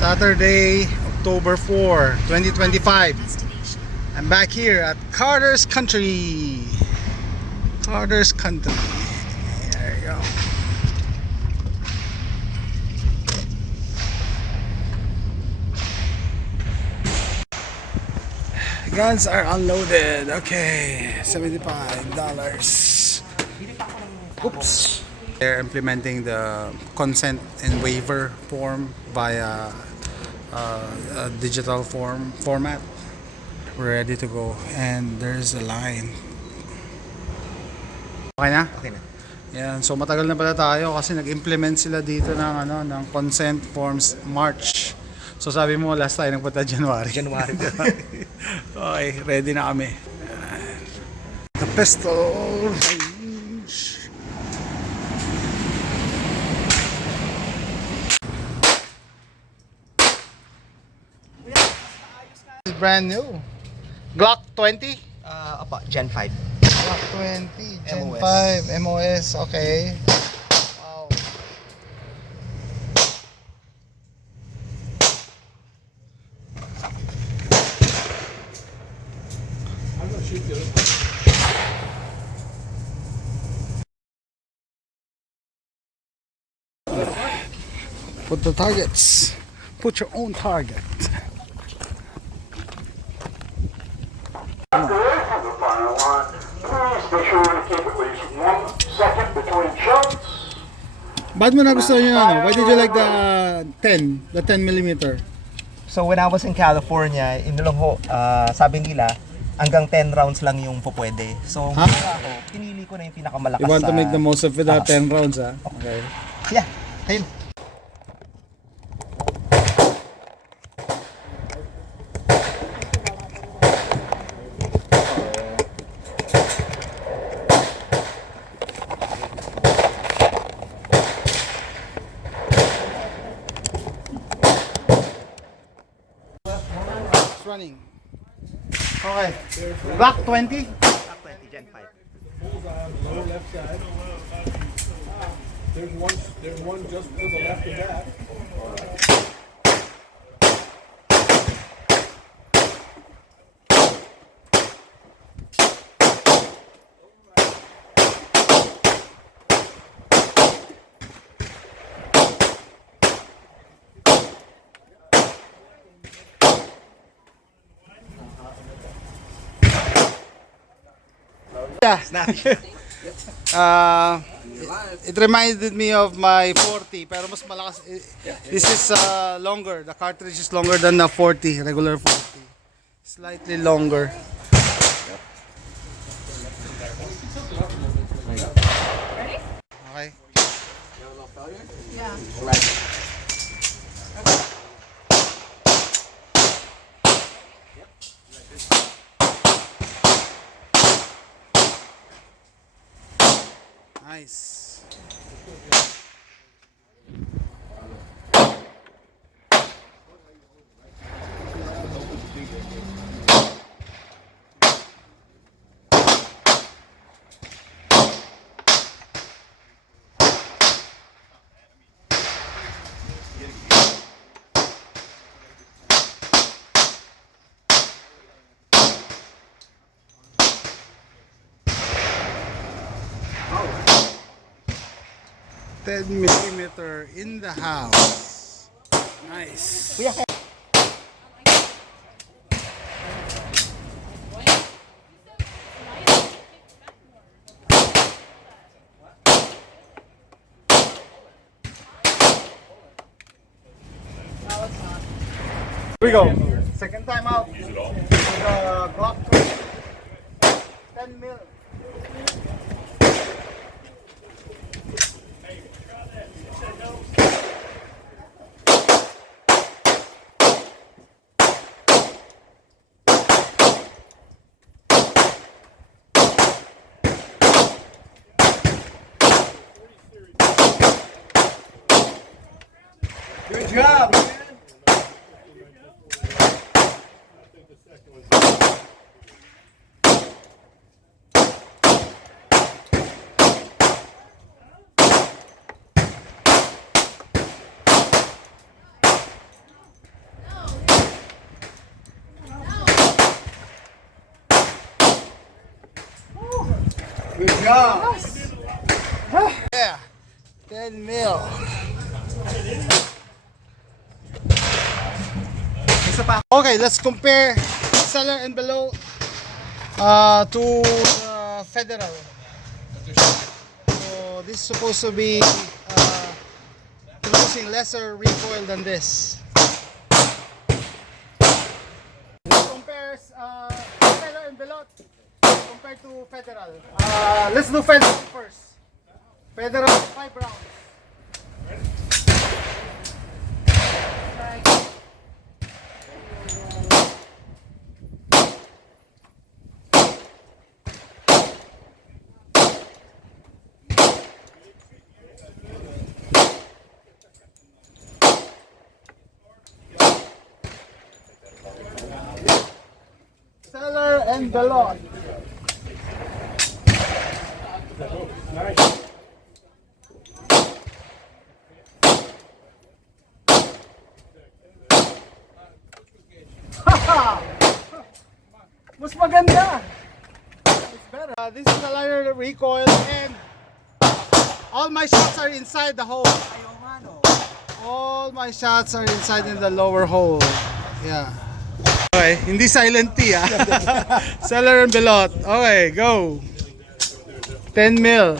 Saturday, October 4, 2025. I'm back here at Carter's Country. Carter's Country. There you go. Guns are unloaded. Okay, $75. Oops. They're implementing the consent and waiver form via a digital format. We're ready to go, and there's a line. Okay na? Okay na. Yan, so matagal na pala tayo kasi nag-implement sila dito ng consent forms March. So sabi mo last tayo nagpunta January. January. Okay, ready na kami. The pistol range. It's brand new. Glock 20? Apa, Gen 5. Glock 20, Gen MOS. 5, MOS, okay. Wow. I'm gonna shoot you. Put the targets. Put your own target. After the final line, please be sure to keep at least 1 second between shots. Ba't mo nagustuhan yun ano? Why did you like the 10? The 10 millimeter? So when I was in California, sabi nila, hanggang 10 rounds lang yung pupwede. So Huh? ako, pinili ko na yung pinakamalakas You want to make the most of it 10 Ah. rounds, ha? Okay. Yeah, ayun. It's running. Okay. Glock 20? Glock 20, Gen 5. Lower left side. There's one just to the left of that. Yeah. It reminded me of my 40 pero mas malakas. This is longer. The cartridge is longer than the 40, regular 40. Slightly longer. Okay. Nice. $10mm in the house. Nice. Here we go. Second time out. Use it all. The Glock 10 mil. Good job, man. Good job. Yeah. 10 mil. Isa pa. Okay, let's compare seller and below to federal. So this is supposed to be producing lesser recoil than this. Let's compare seller and below compared to federal. Let's do federal first. Federal 5 rounds. Seller and below. Mas maganda. It's better. This is the lighter recoil and all my shots are inside the hole. All my shots are inside in the lower hole. Yeah. Okay, hindi silent T ah. Seller and Belot. Okay, go. 10 mil.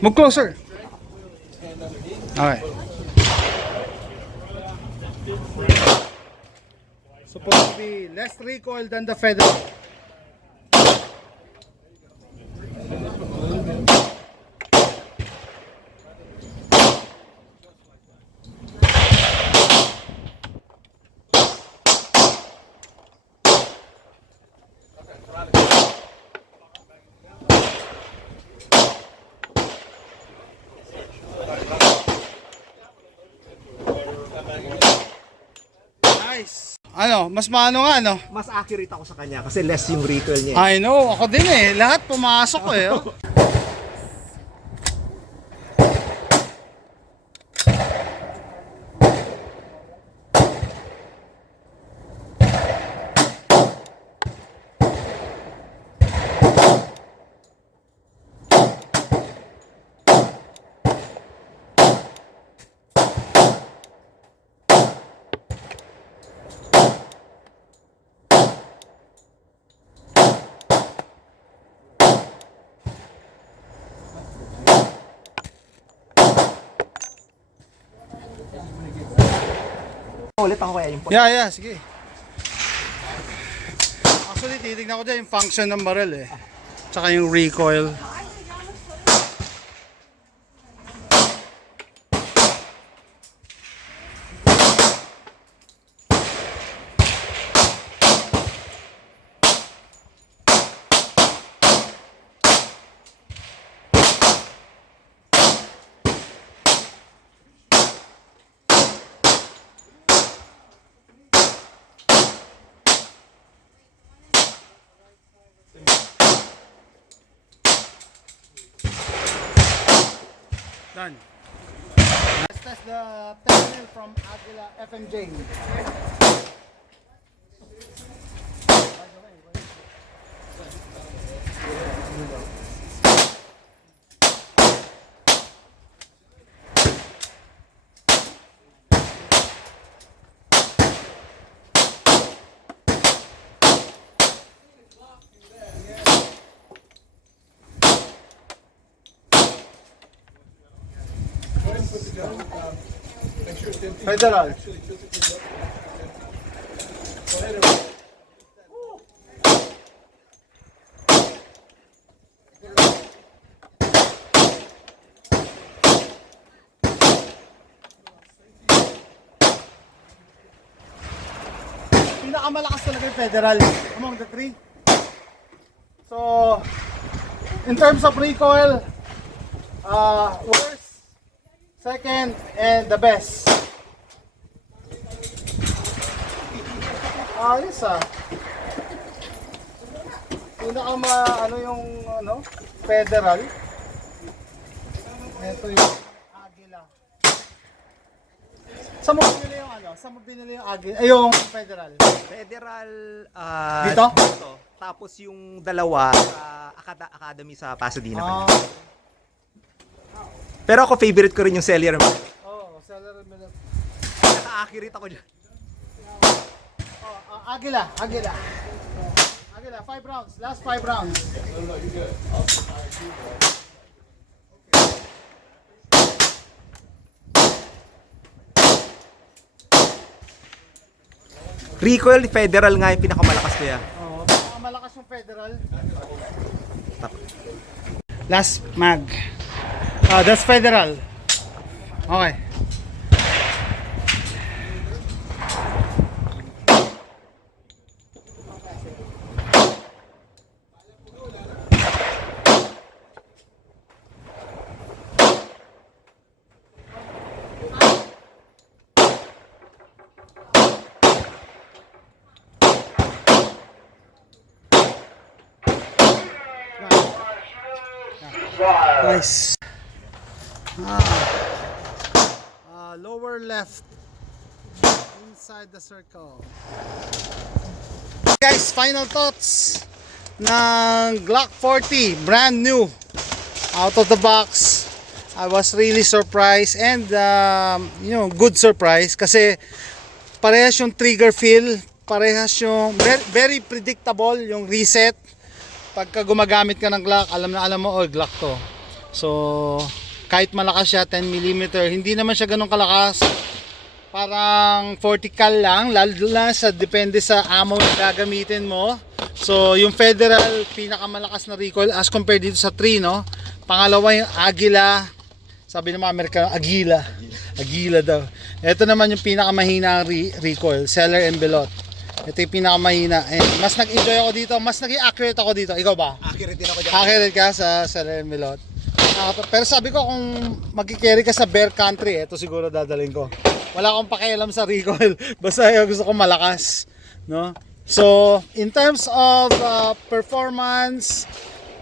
Move closer. Okay. Supposed to be less recoil than the feather. Nice. Ano, mas maano nga no? Mas accurate ako sa kanya kasi less yung recoil niya. I know, ako din eh. Lahat pumasok eh. Oh. Ulit ako kaya yung Yeah, sige. Actually, titignan ko dyan yung function ng barrel eh. Tsaka yung recoil. Done. Let's test the 10 mil from Aguila FMJ. Federal. Pinakamalakas talaga yung federal among the three. So, in terms of recoil, worst, second, and the best. Ayos ah. Ano yung federal. Ito yung Aguila. Sa mo nila yung saan mo binili yung Agila? Ay, yung Federal. Federal Dito? Tapos yung dalawa sa Academy sa Pasadena. Ah, Pero ako favorite ko rin yung Cellier. oh, Seller Millet. Naka-accurate ako dyan. Oh, Agila. Agila, 5 rounds. Last 5 rounds. Recoil, Federal nga yung pinakamalakas ko yan. Oh, malakas yung Federal. Last mag. That's Federal. Okay. Nice. Lower left. Inside the circle. Guys, final thoughts ng Glock 40. Brand new. Out of the box. I was really surprised and good surprise kasi parehas yung trigger feel, parehas yung very predictable yung reset. Pagka gumagamit ka ng Glock, alam mo, oh, Glock to. So, kahit malakas siya, 10mm, hindi naman siya ganun kalakas. Parang 40 cal lang, lalo na depende sa ammo na gagamitin mo. So, yung Federal, pinakamalakas na recoil as compared dito sa 3, no? Pangalawa yung Agila. Sabi ng mga Amerikano, Agila daw. Ito naman yung pinakamahina recoil, Seller and Belot. Ito yung pinakamahina. And mas nag-enjoy ako dito, mas naging accurate ako dito. Ikaw ba? Accurate din ako dyan. Accurate ka sa Seller and Belot. Pero sabi ko kung magki-carry ka sa bear country, ito siguro dadalhin ko. Wala akong pakialam sa recoil. Basta gusto ko malakas, no? So, in terms of performance,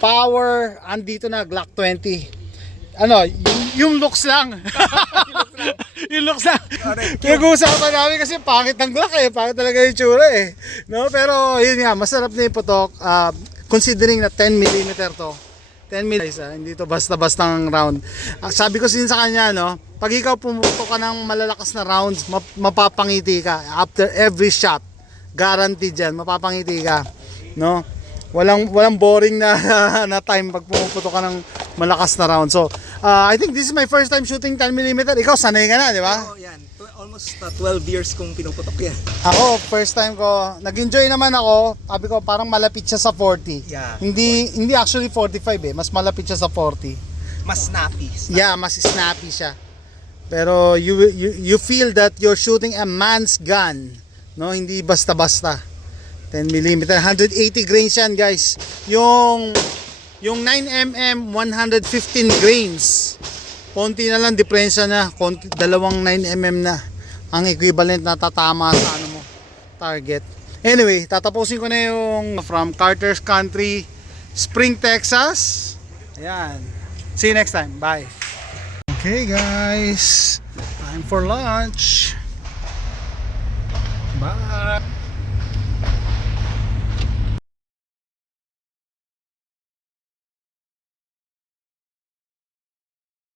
power, andito na Glock 20. Yung looks lang. Yung looks lang. Pinag-uusapan namin kasi pangit ng Glock eh. Pangit talaga yung tsura eh. No? Pero yun nga, masarap na yung putok. Considering na 10mm to. 10mm, hindi to basta-bastang round. Sabi ko sin sa kanya, no? Pag ikaw pumutok ka ng malalakas na rounds, mapapangiti ka. After every shot, guaranteed yan, mapapangiti ka. No? Walang boring na time pag pumuputok ka ng malakas na round. So, I think this is my first time shooting 10mm. Ikaw, sanay ka na, di ba? Oo, yan. Almost 12 years kong pinuputok yan. Ako, first time ko, nag-enjoy naman ako. Sabi ko, parang malapit siya sa 40. Yeah. Hindi actually 45 eh. Mas malapit siya sa 40. Mas snappy. Yeah, mas snappy siya. Pero you feel that you're shooting a man's gun. No, hindi basta-basta. 10mm, 180 grains yan, guys. Yung 9mm, 115 grains. Konti na lang diferensya na, dalawang 9mm na ang equivalent na tatama sa target. Anyway, tatapusin ko na yung from Carter's Country, Spring, Texas. Ayan. See you next time. Bye. Okay, guys. Time for lunch. Bye.